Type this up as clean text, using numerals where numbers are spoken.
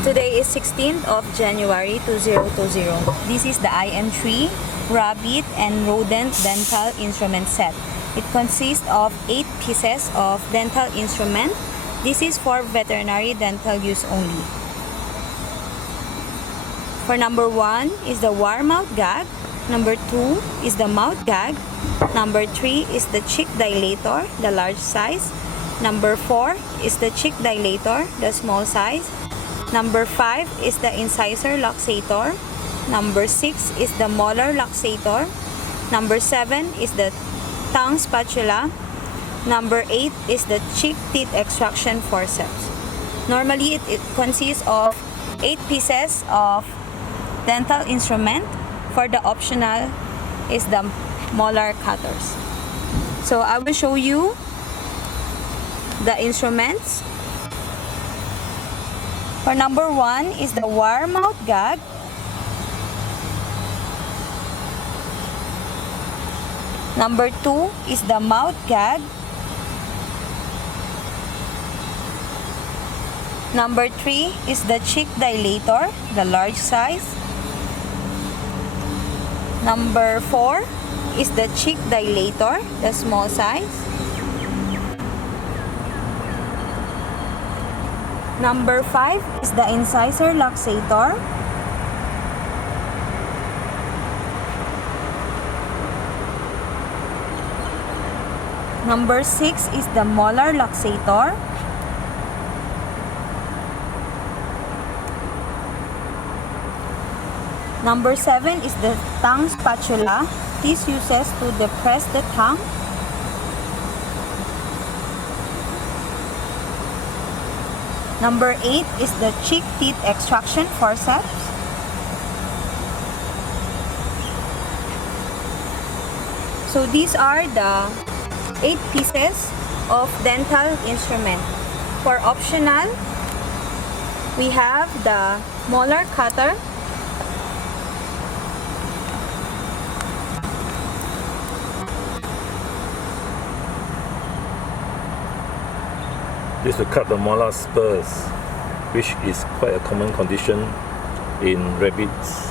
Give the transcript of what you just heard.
Today is 16th of January 2020. This is the iM3 rabbit and rodent dental instrument set. It consists of 8 pieces of dental instrument. This is for veterinary dental use only. For number 1 is the warm mouth gag. Number 2 is the mouth gag. Number 3 is the cheek dilator, the large size. Number 4 is the cheek dilator, the small size. Number 5 is the incisor luxator. Number 6 is the molar luxator. Number 7 is the tongue spatula. Number 8 is the cheek teeth extraction forceps. Normally, it consists of 8 pieces of dental instrument. For the optional is the molar cutters. So I will show you the instruments. For number 1 is the warm mouth gag. Number 2 is the mouth gag. Number 3 is the cheek dilator, the large size. Number 4 is the cheek dilator, the small size. Number 5 is the incisor luxator. Number 6 is the molar luxator. Number 7 is the tongue spatula. This uses to depress the tongue. Number 8 is the cheek teeth extraction forceps. So these are the 8 pieces of dental instrument. For optional, we have the molar cutter. This will cut the molar spurs, which is quite a common condition in rabbits.